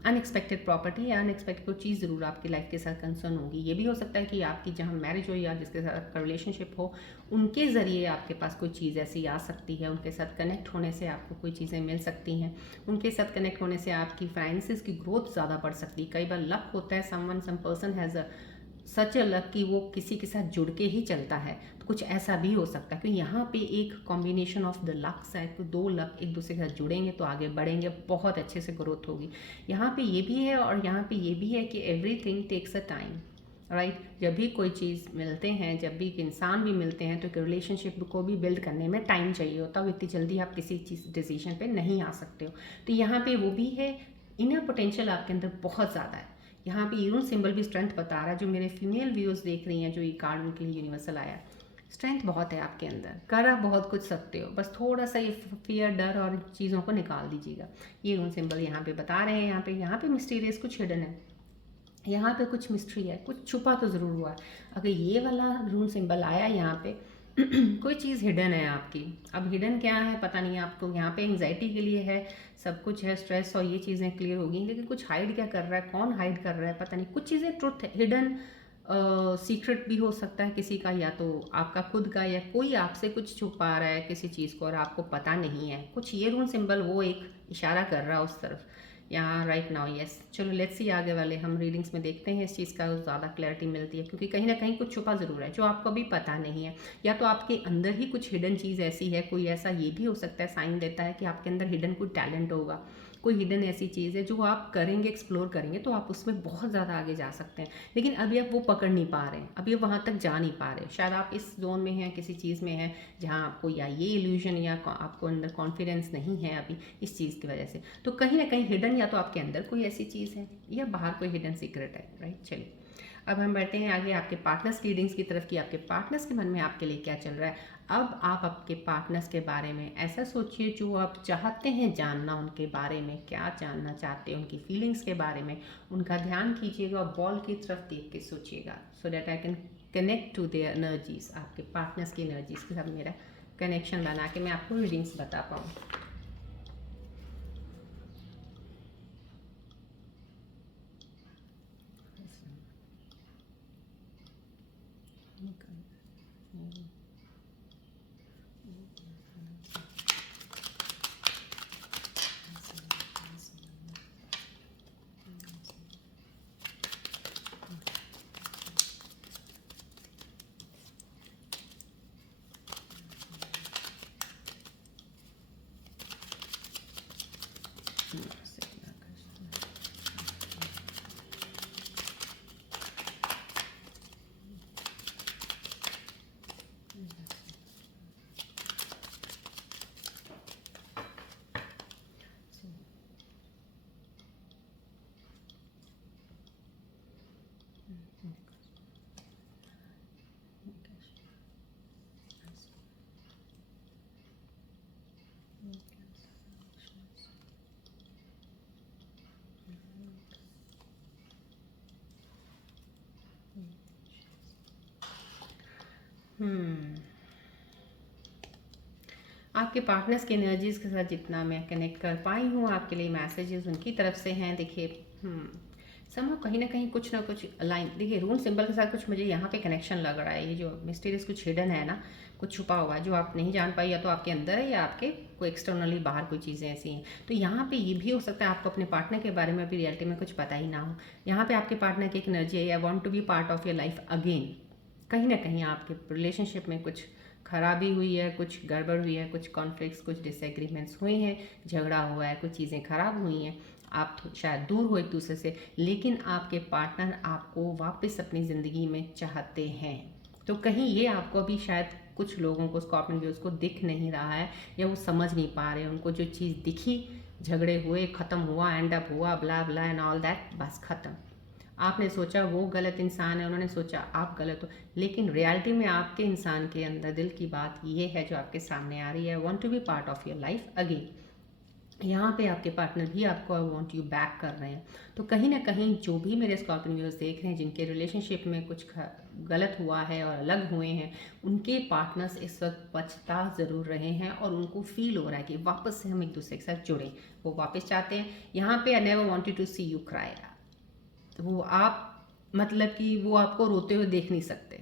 अनएक्सपेक्टेड प्रॉपर्टी या अनएक्सपेक्टेड कोई चीज़ ज़रूर आपकी लाइफ के साथ कंसर्न होगी। ये भी हो सकता है कि आपकी जहाँ मैरिज हो या जिसके साथ आपका रिलेशनशिप हो, उनके ज़रिए आपके पास कोई चीज़ ऐसी आ सकती है, उनके साथ कनेक्ट होने से आपको कोई चीज़ें मिल सकती हैं, उनके साथ कनेक्ट होने से आपकी फाइनेंसेस की ग्रोथ ज़्यादा बढ़ सकती है। कई बार लक होता है, some person has such a luck कि वो किसी के साथ जुड़ के ही चलता है, तो कुछ ऐसा भी हो सकता है। क्योंकि यहाँ पे एक कॉम्बिनेशन ऑफ द लक्स है, तो दो लक एक दूसरे के साथ जुड़ेंगे तो आगे बढ़ेंगे, बहुत अच्छे से ग्रोथ होगी। यहाँ पे ये भी है और यहाँ पे ये भी है कि everything takes a time, right. जब भी कोई चीज़ मिलते हैं, जब भी एक इंसान भी मिलते हैं, तो एक रिलेशनशिप को भी बिल्ड करने में टाइम चाहिए होता है, इतनी जल्दी आप किसी चीज़ डिसीजन पे नहीं आ सकते हो। तो यहाँ पे वो भी है, इनर पोटेंशियल आपके अंदर बहुत ज़्यादा है, यहाँ पे यून सिंबल भी स्ट्रेंथ बता रहा है। जो मेरे फीमेल व्यूअर्स देख रही हैं, जो ये कार्ड उनके लिए यूनिवर्सल आया, स्ट्रेंथ बहुत है आपके अंदर, कर आप बहुत कुछ सकते हो, बस थोड़ा सा ये फियर, डर और चीज़ों को निकाल दीजिएगा। ये यून सिंबल यहाँ पे बता रहे हैं। यहाँ पे मिस्टीरियस कुछ हिडन है, यहाँ पे कुछ मिस्ट्री है, कुछ छुपा तो ज़रूर हुआ है। अगर ये वाला रून सिंबल आया यहाँ पे कोई चीज़ हिडन है आपकी। अब हिडन क्या है पता नहीं आपको। यहाँ पे एंग्जाइटी के लिए है, सब कुछ है, स्ट्रेस और ये चीज़ें क्लियर होगी, लेकिन कुछ हाइड क्या कर रहा है, कौन हाइड कर रहा है पता नहीं। कुछ चीज़ें ट्रुथ है, हिडन सीक्रेट भी हो सकता है किसी का, या तो आपका खुद का, या कोई आपसे कुछ छुपा रहा है किसी चीज़ को और आपको पता नहीं है कुछ। ये रून सिंबल वो एक इशारा कर रहा है उस तरफ यहाँ राइट नाउ। यस, चलो लेट्स सी आगे वाले हम रीडिंग्स में देखते हैं इस चीज़ का ज़्यादा क्लैरिटी मिलती है, क्योंकि कहीं ना कहीं कुछ छुपा ज़रूर है जो आपको अभी पता नहीं है, या तो आपके अंदर ही कुछ हिडन चीज़ ऐसी है। कोई ऐसा ये भी हो सकता है, साइन देता है कि आपके अंदर हिडन कोई टैलेंट होगा, कोई हिडन ऐसी चीज़ है जो आप करेंगे, एक्सप्लोर करेंगे तो आप उसमें बहुत ज़्यादा आगे जा सकते हैं, लेकिन अभी आप वो पकड़ नहीं पा रहे हैं, अभी आप वहाँ तक जा नहीं पा रहे। शायद आप इस जोन में हैं, किसी चीज़ में हैं जहाँ आपको या ये इल्यूजन या आपको अंदर कॉन्फिडेंस नहीं है अभी इस चीज़ की वजह से। तो कहीं ना कहीं हिडन या तो आपके अंदर कोई ऐसी चीज़ है या बाहर कोई हिडन सीक्रेट है, राइट। चलिए अब हम बढ़ते हैं आगे आपके पार्टनर्स की रीडिंग्स की तरफ कि आपके पार्टनर्स के मन में आपके लिए क्या चल रहा है। अब आप आपके पार्टनर्स के बारे में ऐसा सोचिए जो आप चाहते हैं जानना, उनके बारे में क्या जानना चाहते हैं, उनकी फीलिंग्स के बारे में। उनका ध्यान कीजिएगा और बॉल की तरफ देख के सोचिएगा, so that I can connect to their energies. आपके पार्टनर्स की एनर्जीज के साथ मेरा कनेक्शन बना के मैं आपको रीडिंग्स बता पाऊँ। आपके पार्टनर्स की एनर्जीज के साथ जितना मैं कनेक्ट कर पाई हूँ, आपके लिए मैसेजेस उनकी तरफ से हैं। देखिए समझो कहीं ना कहीं कुछ ना कुछ लाइन, देखिए रून सिंबल के साथ कुछ मुझे यहाँ पे कनेक्शन लग रहा है। ये जो मिस्टीरियस कुछ हिडन है ना, कुछ छुपा हुआ है जो आप नहीं जान पाई, या तो आपके अंदर है या आपके कोई एक्सटर्नली बाहर कोई चीज़ें ऐसी हैं। तो यहाँ पे ये भी हो सकता है आपको अपने पार्टनर के बारे में अभी रियलिटी में कुछ पता ही ना हो। यहाँ पे आपके पार्टनर की एक एनर्जी है, I want to be part of your life again. कहीं ना कहीं आपके रिलेशनशिप में कुछ खराबी हुई है, कुछ गड़बड़ हुई है, कुछ कॉन्फ्लिक्ट्स, कुछ डिसएग्रीमेंट्स हुए हैं, झगड़ा हुआ है, कुछ चीज़ें खराब हुई हैं, आप शायद दूर हो एक दूसरे से, लेकिन आपके पार्टनर आपको वापस अपनी ज़िंदगी में चाहते हैं। तो कहीं ये आपको अभी शायद कुछ लोगों को, स्कॉर्पियन व्यूअर्स को दिख नहीं रहा है, या वो समझ नहीं पा रहे हैं। उनको जो चीज़ दिखी, झगड़े हुए, ख़त्म हुआ, एंड अप हुआ, ब्ला ब्ला एंड ऑल दैट, बस ख़त्म। आपने सोचा वो गलत इंसान है, उन्होंने सोचा आप गलत हो, लेकिन रियलिटी में आपके इंसान के अंदर दिल की बात ये है जो आपके सामने आ रही है, want to be part of your life again. यहाँ पे आपके पार्टनर भी आपको आई वांट यू बैक कर रहे हैं। तो कहीं ना कहीं जो भी मेरे स्कॉर्पियन व्यूअर्स देख रहे हैं जिनके रिलेशनशिप में कुछ गलत हुआ है और अलग हुए हैं, उनके पार्टनर्स इस वक्त पछता ज़रूर रहे हैं और उनको फील हो रहा है कि वापस से हम एक दूसरे के साथ जुड़ें। वो वापस चाहते हैं। यहाँ पे I never wanted to see you cry, वो आप मतलब कि वो आपको रोते हुए देख नहीं सकते।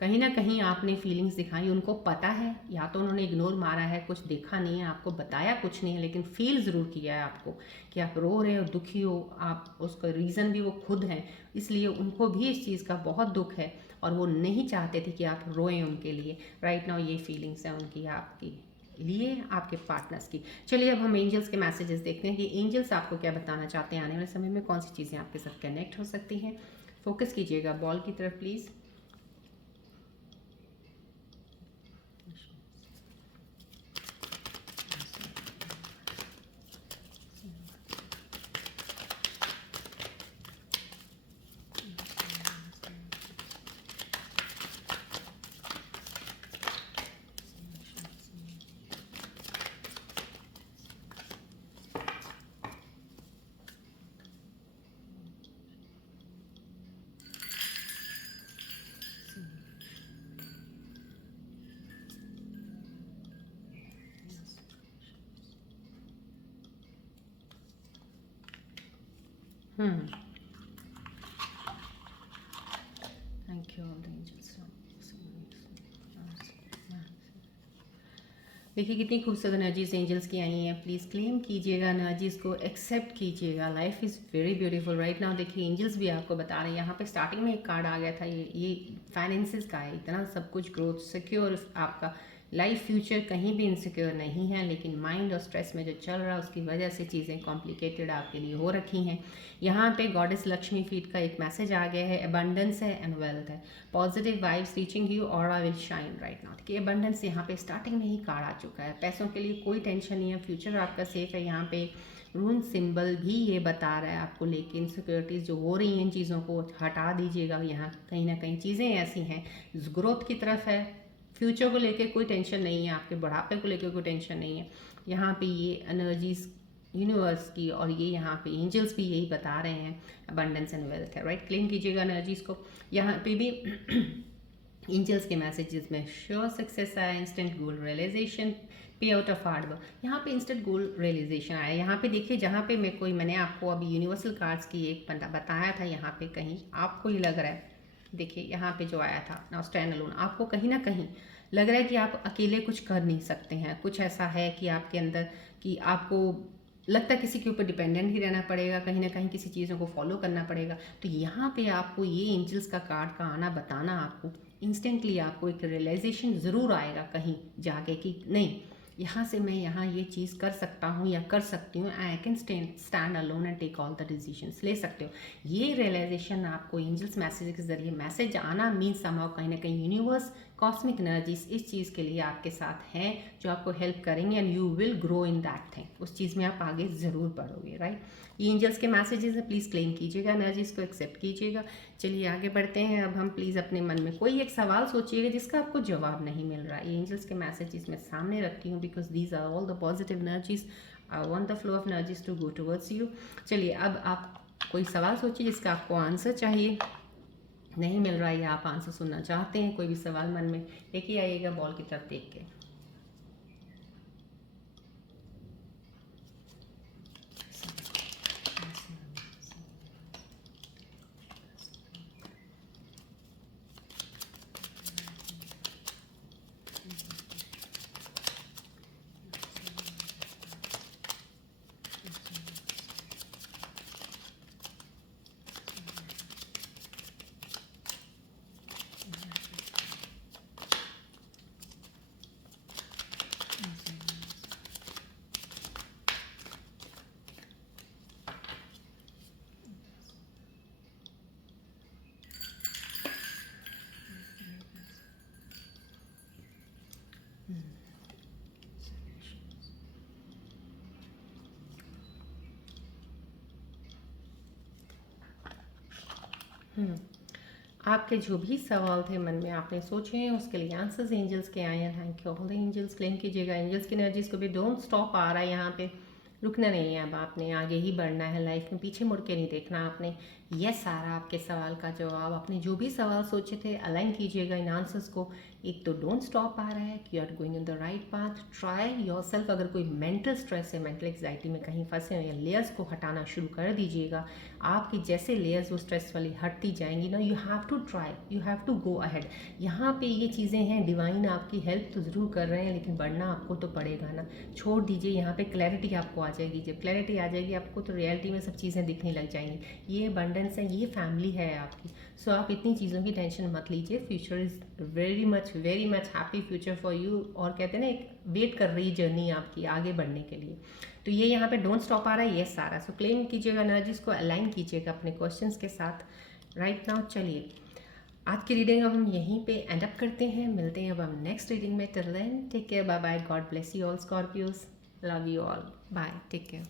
कहीं ना कहीं आपने फीलिंग्स दिखाई, उनको पता है, या तो उन्होंने इग्नोर मारा है, कुछ देखा नहीं है, आपको बताया कुछ नहीं है, लेकिन फील ज़रूर किया है आपको कि आप रो रहे हो, दुखी हो आप। उसका रीज़न भी वो खुद हैं, इसलिए उनको भी इस चीज़ का बहुत दुख है और वो नहीं चाहते थे कि आप रोएं उनके लिए। राइट नाउ ये फीलिंग्स हैं उनकी आपकी लिए, आपके पार्टनर्स की। चलिए अब हम एंजल्स के मैसेजेस देखते हैं कि एंजल्स आपको क्या बताना चाहते हैं, आने वाले समय में कौन सी चीज़ें आपके साथ कनेक्ट हो सकती हैं। फोकस कीजिएगा बॉल की तरफ please. Hmm, thank you all the angels. देखिए कितनी खूबसूरत एनर्जीज एंजल्स की आई हैं। प्लीज़ क्लेम कीजिएगा, एनर्जीज को एक्सेप्ट कीजिएगा। Life is very beautiful right now. देखिए एंजल्स भी आपको बता रहे हैं, यहाँ पे स्टार्टिंग में एक कार्ड आ गया था, ये फाइनेंसिस का है। इतना सब कुछ ग्रोथ सिक्योर, आपका लाइफ फ्यूचर कहीं भी इनसिक्योर नहीं है, लेकिन माइंड और स्ट्रेस में जो चल रहा है उसकी वजह से चीज़ें कॉम्प्लिकेटेड आपके लिए हो रखी हैं। यहाँ पे गॉडेस लक्ष्मी फीड का एक मैसेज आ गया है, अबंडेंस है एंड वेल्थ है, पॉजिटिव वाइब्स रीचिंग यू और I will shine right now. देखिए अबंडेंस यहाँ पे स्टार्टिंग में ही कार्ड आ चुका है, पैसों के लिए कोई टेंशन नहीं है, फ्यूचर आपका सेफ है। यहाँ पे रून सिंबल भी ये बता रहा है आपको, लेकिन सिक्योरिटीज़ जो हो रही हैं इन चीज़ों को हटा दीजिएगा। यहाँ कहीं ना कहीं चीज़ें ऐसी हैं ग्रोथ की तरफ है, फ्यूचर को लेकर कोई टेंशन नहीं है, आपके बढ़ापे को लेकर कोई टेंशन नहीं है। यहाँ पे ये एनर्जीज यूनिवर्स की और ये यहाँ पे एंजल्स भी यही बता रहे हैं, अबंडेंस एंड वेल्थ है राइट। क्लेम कीजिएगा एनर्जीज को। यहाँ पे भी एंजल्स के मैसेजेस में श्योर सक्सेस आया, इंस्टेंट गोल रियलाइजेशन, पे आउट ऑफ हार्ड वर्क। यहाँ पे इंस्टेंट गोल रियलाइजेशन आया। यहाँ पे देखिए जहाँ पे मैंने आपको अभी यूनिवर्सल कार्ड्स की एक बताया था, यहाँ पे कहीं आपको ही लग रहा है, देखिए यहाँ पे जो आया था नाउ स्टैंड अलोन, आपको कहीं ना कहीं लग रहा है कि आप अकेले कुछ कर नहीं सकते हैं। कुछ ऐसा है कि आपके अंदर कि आपको लगता है किसी के ऊपर डिपेंडेंट ही रहना पड़ेगा, कहीं ना कहीं किसी चीज़ों को फॉलो करना पड़ेगा। तो यहाँ पे आपको ये एंजल्स का कार्ड का आना बताना, आपको इंस्टेंटली आपको एक रियलाइजेशन ज़रूर आएगा कहीं जाके कि नहीं, यहाँ से मैं यहाँ ये चीज़ कर सकता हूँ या कर सकती हूँ, I can stand alone and take all the decisions, ले सकते हो। ये रियलाइजेशन आपको एंजल्स मैसेज के जरिए मैसेज आना मीन्स समाव कहीं ना कहीं यूनिवर्स कॉस्मिक एनर्जीज इस चीज़ के लिए आपके साथ हैं, जो आपको हेल्प करेंगे and you will grow in that thing. उस चीज़ में आप आगे ज़रूर बढ़ोगे राइट। ये एंजल्स के मैसेजेस है, प्लीज़ क्लेम कीजिएगा, एनर्जीज को एक्सेप्ट कीजिएगा। चलिए आगे बढ़ते हैं। अब हम प्लीज़ अपने मन में कोई एक सवाल सोचिएगा जिसका आपको जवाब नहीं मिल रहा है। ये एंजल्स के मैसेजेस मैं सामने रखती हूँ because these are all the positive energies, I want the flow of energies to go towards you. चलिए अब आप कोई सवाल सोचिए जिसका आपको आंसर चाहिए, नहीं मिल रहा है या आप आंसर सुनना चाहते हैं, कोई भी सवाल मन में लेके आइएगा बॉल की तरफ देख के। आपके जो भी सवाल थे मन में आपने सोचे हैं उसके लिए आंसर्स एंजल्स के आए हैं। Thank you all the angels. Claim कीजिएगा एंजल्स की एनर्जीज को भी। डोंट स्टॉप आ रहा है यहाँ पे, रुकना नहीं है, अब आपने आगे ही बढ़ना है लाइफ में, पीछे मुड़ के नहीं देखना आपने। यह सारा आपके सवाल का जवाब, आपने जो भी सवाल सोचे थे अलाइन कीजिएगा इन आंसर्स को। एक तो डोंट स्टॉप आ रहा है कि you are going in the right path, try yourself. अगर कोई मेंटल स्ट्रेस है, मेंटल एग्जाइटी में कहीं फंसे हैं, या लेयर्स को हटाना शुरू कर दीजिएगा। आपकी जैसे लेयर्स वो स्ट्रेस वाली हटती जाएंगी ना, you have to try, you have to go ahead. यहाँ पे ये चीज़ें हैं, डिवाइन आपकी हेल्प तो ज़रूर कर रहे हैं, लेकिन बढ़ना आपको तो पड़ेगा ना। छोड़ दीजिए, यहाँ पे क्लैरिटी आपको आ जाएगी। जब क्लैरिटी आ जाएगी आपको तो रियलिटी में सब चीज़ें दिखने लग जाएंगी। ये अबंडेंस है, ये फैमिली है आपकी। सो आप इतनी चीज़ों की टेंशन मत लीजिए। Future is very much happy future for you. और कहते हैं ना, एक वेट कर रही जर्नी आपकी आगे बढ़ने के लिए। तो ये यहाँ पे डोंट स्टॉप आ रहा है, ये सारा। सो क्लेम कीजिएगा एनर्जीज को, अलाइन कीजिएगा अपने क्वेश्चंस के साथ राइट नाउ। चलिए आज की रीडिंग अब हम यहीं पे एंड अप करते हैं, मिलते हैं अब हम नेक्स्ट रीडिंग में। Till then take care, bye bye, God bless you all Scorpios, love you all, bye, take care.